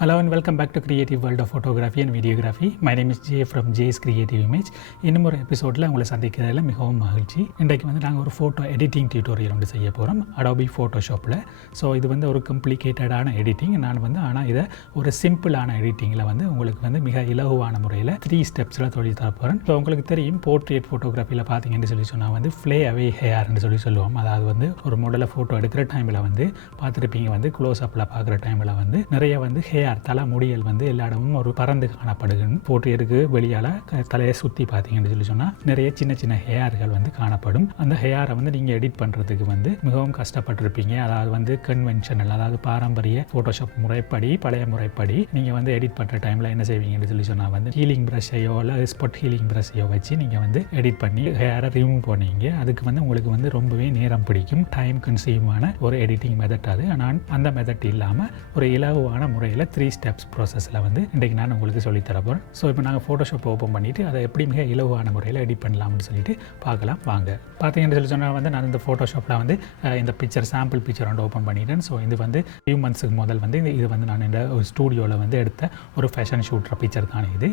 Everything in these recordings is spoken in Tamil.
Hello and welcome back to Creative World of Photography and Videography. My name is Jay from Jay's Creative Image. இன்னும் ஒரு எபிசோடில் உங்களை சந்திக்கிறதுல மிகவும் மகிழ்ச்சி. இன்றைக்கு வந்து நாங்கள் ஒரு ஃபோட்டோ எடிட்டிங் டியூட்டோரியல் ஒன்று செய்ய போகிறோம் Adobe Photoshopல. ஸோ இது வந்து ஒரு காம்ப்ளிகேட்டடான எடிட்டிங். நான் வந்து ஆனால் இதை ஒரு சிம்பிளான எடிட்டிங்கில் வந்து உங்களுக்கு வந்து மிக இலகுவான முறையில் 3 ஸ்டெப்ஸில் தொழில் தர போகிறேன். ஸோ உங்களுக்கு தெரியும் போர்ட்ரேட் ஃபோட்டோகிராஃபியில் பார்த்தீங்கன்னு சொல்லி சொன்னால் வந்து Flyawayhairன்னு சொல்லுவோம். அதாவது வந்து ஒரு மாடலை ஃபோட்டோ எடுக்கிற டைமில் வந்து பார்த்துருப்பீங்க வந்து க்ளோஸ் அப்பில் பார்க்குற டைமில் வந்து நிறைய வந்து ஹேர் தலை முடியல் வந்து எல்லா இடமும் ஒரு பறந்து காணப்படுகிறது. போர்ட்ரேட்டுக்கு வெளியால் தலையை சுற்றி பார்த்தீங்கன்னு சொல்லி சொன்னால் நிறைய சின்ன சின்ன ஹேர்கள் வந்து காணப்படும். அந்த ஹேரை வந்து நீங்கள் எடிட் பண்ணுறதுக்கு வந்து மிகவும் கஷ்டப்பட்டிருப்பீங்க. அதாவது வந்து கன்வென்ஷனல், அதாவது பாரம்பரிய ஃபோட்டோஷாப் முறைப்படி, பழைய முறைப்படி நீங்கள் வந்து எடிட் பண்ணுற டைமில் என்ன செய்வீங்கன்னு சொல்லி சொன்னால் வந்து ஹீலிங் ப்ரஷையோ இல்லை ஸ்பாட் ஹீலிங் ப்ரஷையோ வச்சு நீங்கள் வந்து எடிட் பண்ணி ஹேரை ரிமூவ் பண்ணீங்க. அதுக்கு வந்து உங்களுக்கு வந்து ரொம்பவே நேரம் பிடிக்கும், டைம் கன்சியூமான ஒரு எடிட்டிங் மெத்தட் அது. ஆனால் அந்த மெத்தட் இல்லாமல் ஒரு இலகுவான முறையில் 3 ஸ்டெப்ஸ் ப்ராசஸில் வந்து இன்றைக்கு நான் உங்களுக்கு சொல்லித்தர போகிறேன். ஸோ இப்போ நாங்கள் ஃபோட்டோஷாப் ஓப்பன் பண்ணிவிட்டு அதை எப்படி மிக இலகுவான முறையில் எடிட் பண்ணலாம்னு சொல்லிட்டு பார்க்கலாம் வாங்க. பார்த்தீங்கன்னு சொல்லி சொன்னால் வந்து நான் இந்த ஃபோட்டோஷாப்பில் வந்து இந்த பிக்சர் சாம்பிள் பிக்சர் வந்து ஓப்பன் பண்ணிட்டேன். ஸோ இது வந்து ஃபியூ மந்த்ஸுக்கு முதல் வந்து இது வந்து நான் இந்த ஸ்டூடியோவில் வந்து எடுத்த ஒரு ஃபேஷன் ஷூட்ற பிக்சர் தானே இது.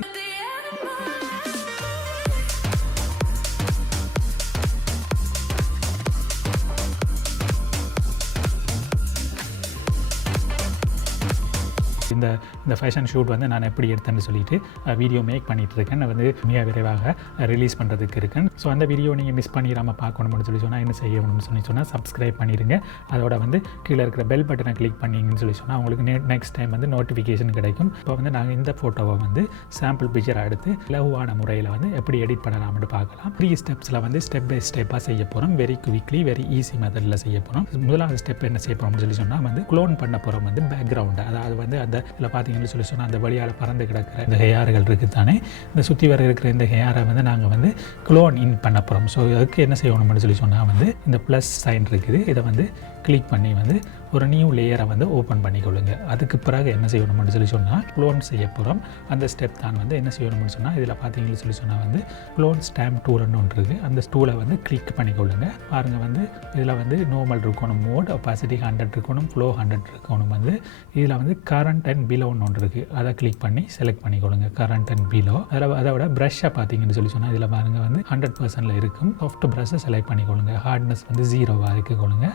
இந்த ஃபேஷன் ஷூட் வந்து நான் எப்படி எடுத்தேன்னு சொல்லிட்டு வீடியோ மேக் பண்ணிகிட்டு இருக்கேன். நான் வந்து மிக விரைவாக ரிலீஸ் பண்ணுறதுக்கு இருக்கேன். ஸோ அந்த வீடியோ நீங்கள் மிஸ் பண்ணிடாமல் பார்க்கணும்னு சொல்லி சொன்னால் என்ன செய்யணும்னு சொல்லி சொன்னால் சப்ஸ்கிரைப் பண்ணிடுங்க. அதோட வந்து கீழே இருக்கிற பெல் பட்டனை கிளிக் பண்ணிங்கன்னு சொல்லி சொன்னால் உங்களுக்கு நெக்ஸ்ட் டைம் வந்து நோட்டிஃபிகேஷன் கிடைக்கும். இப்போ வந்து நாங்கள் இந்த ஃபோட்டோவை வந்து சாம்பிள் பிக்சராக எடுத்து இலகுவான முறையில் வந்து எப்படி எடிட் பண்ணலாம்னு பார்க்கலாம். 3 ஸ்டெப்ஸில் வந்து ஸ்டெப் பை ஸ்டெப்பாக செய்ய போகிறோம். வெரி குவிக்லி, வெரி ஈஸி மெத்தடில் செய்ய போகிறோம். முதலாவது ஸ்டெப் என்ன செய்ய போகிறோம்னு சொல்லி சொன்னால் வந்து க்ளோன் பண்ண போகிறோம் வந்து பேக்ரவுண்டு. அதாவது வந்து அந்த இதில் பார்த்தீங்கன்னு சொல்லி சொன்னால் அந்த வழியால் பறந்து கிடக்கிற இந்த ஹேர்கள் இருக்குது தானே, இந்த சுற்றி வர இருக்கிற இந்த ஹேரை வந்து நாங்கள் வந்து க்ளோன் இன் பண்ண போகிறோம். ஸோ அதுக்கு என்ன செய்யணும்னு சொல்லி சொன்னால் வந்து இந்த ப்ளஸ் சைன் இருக்குது, இதை வந்து கிளிக் பண்ணி வந்து ஒரு நியூ லேயரை வந்து ஓப்பன் பண்ணிக்கொள்ளுங்க. அதுக்கு பிறகு என்ன செய்யணும்னு சொல்லி சொன்னால் க்ளோன் செய்ய போகிறோம். அந்த ஸ்டெப் தான் வந்து என்ன செய்யணும்னு சொன்னால் இதில் பார்த்தீங்கன்னு சொல்லி சொன்னால் வந்து க்ளோன் ஸ்டாம்ப் டூல்னு ஒன்று இருக்குது. அந்த டூலை வந்து கிளிக் பண்ணிக்கொள்ளுங்க. பாருங்கள் வந்து இதில் வந்து நார்மல் இருக்கணும், மோட் ஒபாசிட்டி 100 இருக்கணும், ஃப்ளோ 100 இருக்கணும். வந்து இதில் வந்து கரண்ட் அண்ட் பிலோன்னு ஒன்று இருக்குது, அதை கிளிக் பண்ணி செலக்ட் பண்ணிக்கொள்ளுங்க. கரண்ட் அண்ட் பிலோ அதை விட ப்ரஷ்ஷை பார்த்தீங்கன்னு சொல்லி சொன்னால் இதில் பாருங்கள் வந்து 100% இருக்கும். சாஃப்ட் ப்ரஷ்ஷை செலக்ட் பண்ணிக்கொள்ளுங்க. ஹார்ட்னஸ் வந்து 0 இருக்குக்கொள்ளுங்க.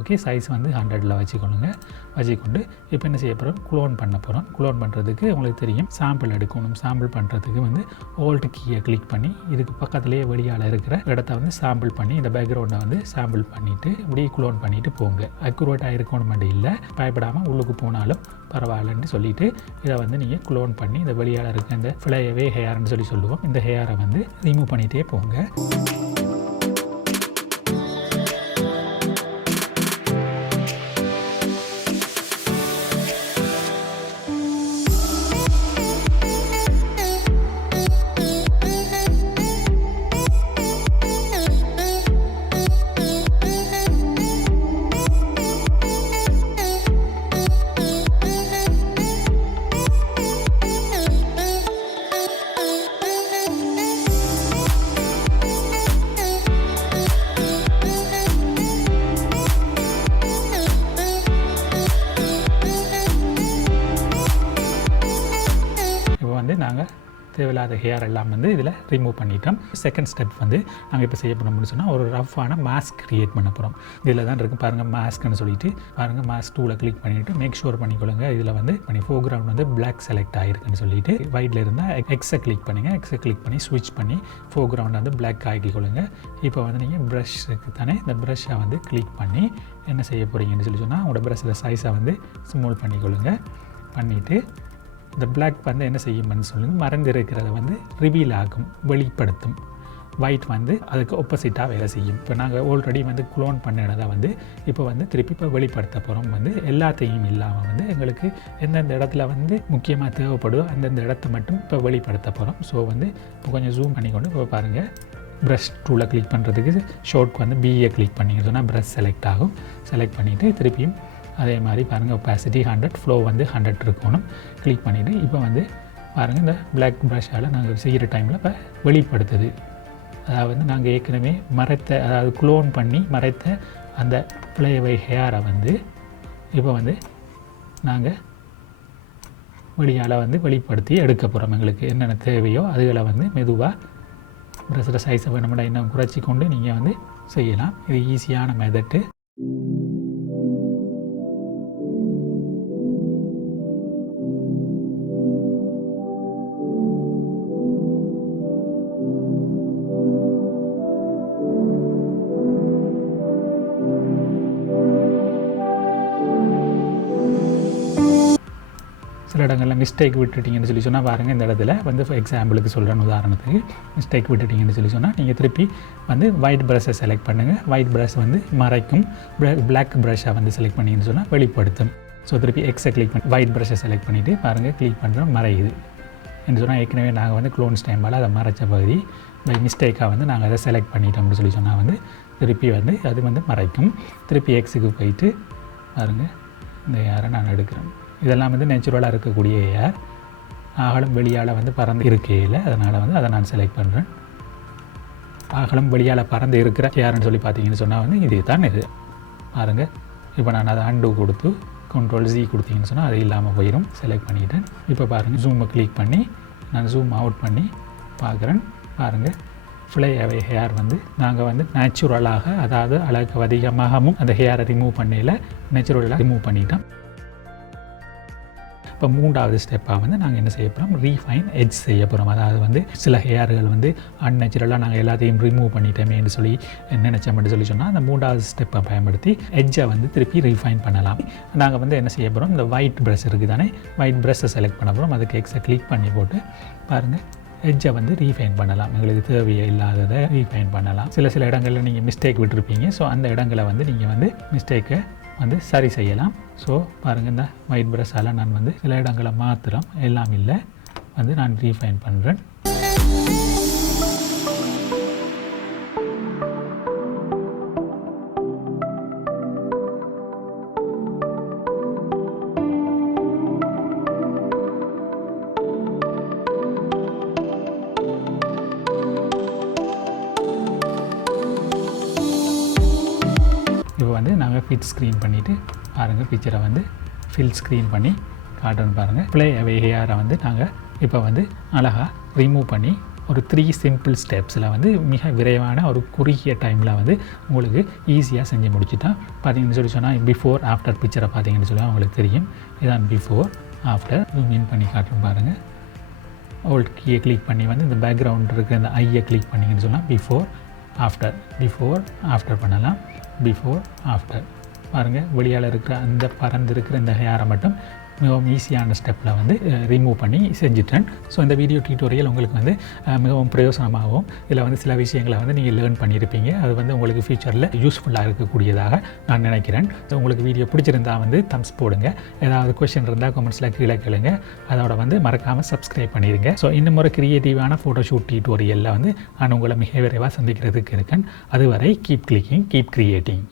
ஓகே, சைஸ் வந்து 100ல் வச்சுக்கொள்ளுங்க. வச்சுக்கொண்டு இப்போ என்ன செய்ய போகிறோம், க்ளோன் பண்ண போகிறோம். க்ளோன் பண்ணுறதுக்கு உங்களுக்கு தெரியும் சாம்பிள் எடுக்கணும். சாம்பிள் பண்ணுறதுக்கு வந்து ஆல்ட் கீயை கிளிக் பண்ணி இதுக்கு பக்கத்துலேயே வெளியால் இருக்கிற இடத்த வந்து சாம்பிள் பண்ணி இந்த பேக்ரவுண்டை வந்து சாம்பிள் பண்ணிவிட்டு இப்படியே க்ளோன் பண்ணிவிட்டு போங்க. அக்யூரேட்டாக இருக்கணும் மட்டும் இல்லை, பயப்படாமல் உள்ளுக்கு போனாலும் பரவாயில்லன்னு சொல்லிவிட்டு இதை வந்து நீங்கள் க்ளோன் பண்ணி இந்த வெளியால் இருக்க இந்த Flyawayhairன்னு சொல்லுவோம், இந்த ஹேரை வந்து ரிமூவ் பண்ணிகிட்டே போங்க. நாங்கள் தேவையில்லாத ஹேர் எல்லாம் வந்து இதில் ரிமூவ் பண்ணிட்டோம். செகண்ட் ஸ்டெப் வந்து நாங்கள் இப்போ செய்ய போகிறோம்னு சொன்னால் ஒரு ரஃப்பான மாஸ்க் க்ரியேட் பண்ண போகிறோம். இதில் தான் இருக்குது பாருங்கள் மாஸ்க்னு சொல்லிட்டு பாருங்கள் மாஸ்க் டூலை கிளிக் பண்ணிவிட்டு மேக் ஷூர் பண்ணிக்கொள்ளுங்க. இதில் வந்து ஃபோர்க்ரவுண்ட் வந்து பிளாக் செலக்ட் ஆகிருக்குன்னு சொல்லிட்டு ஒயிட்டில் இருந்தால் எக்ஸை கிளிக் பண்ணுங்கள். எக்ஸை கிளிக் பண்ணி ஸ்விட்ச் பண்ணி ஃபோர்க்ரவுண்ட் வந்து பிளாக் ஆக்கிக்கொள்ளுங்க. இப்போ வந்து நீங்கள் ப்ரஷ் இருக்குது தானே, இந்த ப்ரஷ்ஷை வந்து கிளிக் பண்ணி என்ன செய்ய போகிறீங்கன்னு சொல்லி சொன்னால் உங்களோட ப்ரஷ்ஷில் சைஸை வந்து ஸ்மால் பண்ணிக்கொள்ளுங்க. பண்ணிவிட்டு இந்த பிளாக் வந்து என்ன செய்யும்னு சொல்லுங்கள், மறைந்திருக்கிறத வந்து ரிவீல் ஆகும், வெளிப்படுத்தும். ஒயிட் வந்து அதுக்கு ஆப்போசிட்டாக வேலை செய்யும். இப்போ நாங்கள் ஆல்ரெடி வந்து க்ளோன் பண்ணினதை வந்து இப்போ வந்து திருப்பி இப்போ வெளிப்படுத்த போகிறோம். வந்து எல்லாத்தையும் இல்லாமல் வந்து எங்களுக்கு எந்தெந்த இடத்துல வந்து முக்கியமாக தேவைப்படுதோ அந்தந்த இடத்த மட்டும் இப்போ வெளிப்படுத்த போகிறோம். ஸோ வந்து இப்போ கொஞ்சம் ஜூம் பண்ணிக்கொண்டு இப்போ பாருங்கள், ப்ரஷ் டூலை கிளிக் பண்ணுறதுக்கு ஷார்ட்க்கு வந்து பிஏ கிளிக் பண்ணிங்க சொன்னால் ப்ரஷ் செலக்ட் ஆகும். செலக்ட் பண்ணிவிட்டு திருப்பியும் அதே மாதிரி பாருங்கள் ஒபாசிட்டி 100, ஃப்ளோ வந்து 100 இருக்கணும். கிளிக் பண்ணிவிட்டு இப்போ வந்து பாருங்கள் இந்த பிளாக் ப்ரஷ்ஷால் நாங்கள் செய்கிற டைமில் இப்போ வெளிப்படுத்துது. அதாவது நாங்கள் ஏற்கனவே மறைத்த, அதாவது க்ளோன் பண்ணி மறைத்த அந்த Flyawayhairஐ வந்து இப்போ வந்து நாங்கள் வெளியால் வந்து வெளிப்படுத்தி எடுக்க போகிறோம். எங்களுக்கு என்னென்ன தேவையோ அதுகளை வந்து மெதுவாக ப்ரஷோட சைஸை வேணும்னா இன்னும் குறைச்சி கொண்டு நீங்கள் வந்து செய்யலாம். இது ஈஸியான மெத்தட்டு. சில இடங்களில் மிஸ்டேக் விட்டுட்டிங்கன்னு சொல்லி சொன்னால் பாருங்கள், இந்த இடத்துல வந்து எக்ஸாம்பிளுக்கு சொல்கிறேன், உதாரணத்துக்கு மிஸ்டேக் விட்டுட்டிங்கன்னு சொல்லி சொன்னால் நீங்கள் திருப்பி வந்து ஒயிட் ப்ரஷ்ஷை செலக்ட் பண்ணுங்கள். ஒயிட் ப்ரஷ் வந்து மறைக்கும். பிளாக் ப்ரஷ்ஷை வந்து செலக்ட் பண்ணிங்கன்னு சொன்னால் வெளிப்படுத்தும். ஸோ திருப்பி எக்ஸை கிளிக் பண்ணி ஒயிட் ப்ரஷ்ஷை செலக்ட் பண்ணிவிட்டு பாருங்கள், கிளிக் பண்ணுறோம், மறையுது என்று சொன்னால் ஏற்கனவே நாங்கள் வந்து க்ளோன் ஸ்டைம்பால் அதை மறைச்ச பகுதி பை மிஸ்டேக்காக வந்து நாங்கள் அதை செலக்ட் பண்ணிட்டோம்னு சொல்லி சொன்னால் வந்து திருப்பி வந்து அது வந்து மறைக்கும். திருப்பி எக்ஸுக்கு போயிட்டு பாருங்கள், இந்த ஏரை நான் எடுக்கிறேன். இதெல்லாம் வந்து நேச்சுரலாக இருக்கக்கூடிய ஏர். அகலம் வெளியால் வந்து பறந்து இருக்கையில், அதனால் வந்து அதை நான் செலக்ட் பண்ணுறேன். அகலம் வெளியால் பறந்து இருக்கிற ஏர்னு சொல்லி பார்த்தீங்கன்னு சொன்னால் வந்து இது தான் இது பாருங்கள். இப்போ நான் அதை அண்டு கொடுத்து Ctrl+Z கொடுத்தீங்கன்னு சொன்னால் அது இல்லாமல் போயிடும். செலக்ட் பண்ணிவிட்டேன். இப்போ பாருங்கள், ஜூமை கிளிக் பண்ணி நான் ஜூம் அவுட் பண்ணி பார்க்குறேன். பாருங்கள், Flyaway ஹேர் வந்து நாங்கள் வந்து நேச்சுரலாக, அதாவது அளவுக்கு அதிகமாகவும் அந்த ஹேரை ரிமூவ் பண்ணையில் நேச்சுரலாக ரிமூவ் பண்ணிட்டோம். இப்போ மூன்றாவது ஸ்டெப்பாக வந்து நாங்கள் என்ன செய்ய போகிறோம், ரீஃபைன் எட்ஜ் செய்ய போகிறோம். அதாவது வந்து சில ஹேர்கள் வந்து அன்நேச்சுரலாக நாங்கள் எல்லாத்தையும் ரிமூவ் பண்ணிட்டோமேன்னு சொல்லி நினச்சோம்னு சொல்லி சொன்னால் அந்த மூன்றாவது ஸ்டெப்பை பயன்படுத்தி எட்ஜை வந்து திருப்பி ரீஃபைன் பண்ணலாம். நாங்கள் வந்து என்ன செய்ய போகிறோம், இந்த ஒயிட் ப்ரஷ் இருக்குது தானே, ஒயிட் ப்ரஷ்ஷை செலக்ட் பண்ண போகிறோம். அதுக்கு எக்ஸை கிளிக் பண்ணி போட்டு பாருங்கள், எட்ஜை வந்து ரீஃபைன் பண்ணலாம். எங்களுக்கு தேவையே இல்லாததை ரீஃபைன் பண்ணலாம். சில இடங்களில் நீங்கள் மிஸ்டேக் விட்டுருப்பீங்க. ஸோ அந்த இடங்களை வந்து நீங்கள் வந்து மிஸ்டேக்கை வந்து சரி செய்யலாம். ஸோ பாருங்கள், இந்த ஒயிட் ப்ரஷ்ஷால் நான் வந்து சில இடங்களை மாத்திரம், எல்லாம் இல்லை, வந்து நான் ரீஃபைன் பண்ணுறேன். இப்போ வந்து நாங்கள் ஃபிட் ஸ்க்ரீன் பண்ணிவிட்டு பாருங்கள், பிக்சரை வந்து ஃபில் ஸ்க்ரீன் பண்ணி காட்டுன்னு பாருங்கள். Flyaway ஹேரை வந்து நாங்கள் இப்போ வந்து அழகாக ரிமூவ் பண்ணி ஒரு 3 சிம்பிள் ஸ்டெப்ஸில் வந்து மிக விரைவான ஒரு குறுகிய டைமில் வந்து உங்களுக்கு ஈஸியாக செஞ்சு முடிச்சுட்டா. பார்த்தீங்கன்னு சொல்லி சொன்னால் பிஃபோர் ஆஃப்டர் பிக்சரை பார்த்தீங்கன்னு சொல்லி உங்களுக்கு தெரியும். இதான் பிஃபோர் ஆஃப்டர். ஜூம் இன் பண்ணி காட்டுன்னு பாருங்கள். ஓல்ட் கீயை கிளிக் பண்ணி வந்து இந்த பேக்ரவுண்ட் இருக்கிற இந்த ஐயை கிளிக் பண்ணிங்கன்னு சொன்னால் பிஃபோர் ஆஃப்டர் பண்ணலாம். பிஃபோர் ஆஃப்டர் பாருங்கள், வெளியால் இருக்கிற அந்த பறந்து இருக்கிற இந்த ஹேரை மட்டும் மிகவும் ஈஸியான ஸ்டெப்பில் வந்து ரிமூவ் பண்ணி செஞ்சுட்டேன். ஸோ இந்த வீடியோ டியூட்டோரியல் உங்களுக்கு வந்து மிகவும் பிரயோசனமாகவும், இதில் வந்து சில விஷயங்களை வந்து நீங்கள் லேர்ன் பண்ணியிருப்பீங்க. அது வந்து உங்களுக்கு ஃபியூச்சரில் யூஸ்ஃபுல்லாக இருக்கக்கூடியதாக நான் நினைக்கிறேன். ஸோ உங்களுக்கு வீடியோ பிடிச்சிருந்தால் வந்து தம்ஸ் போடுங்க. ஏதாவது கொஸ்டின் இருந்தால் கமெண்ட்ஸில் கீழே கேளுங்க. அதோட வந்து மறக்காமல் சப்ஸ்கிரைப் பண்ணிடுங்க. ஸோ இன்னும் ஒரு க்ரியேட்டிவான ஃபோட்டோஷூட் டியூட்டோரியலில் வந்து நான் உங்களை மிக விரைவாக சந்திக்கிறதுக்கு இருக்கேன். அதுவரை கீப் கிளிக்கிங், கீப் கிரியேட்டிங்.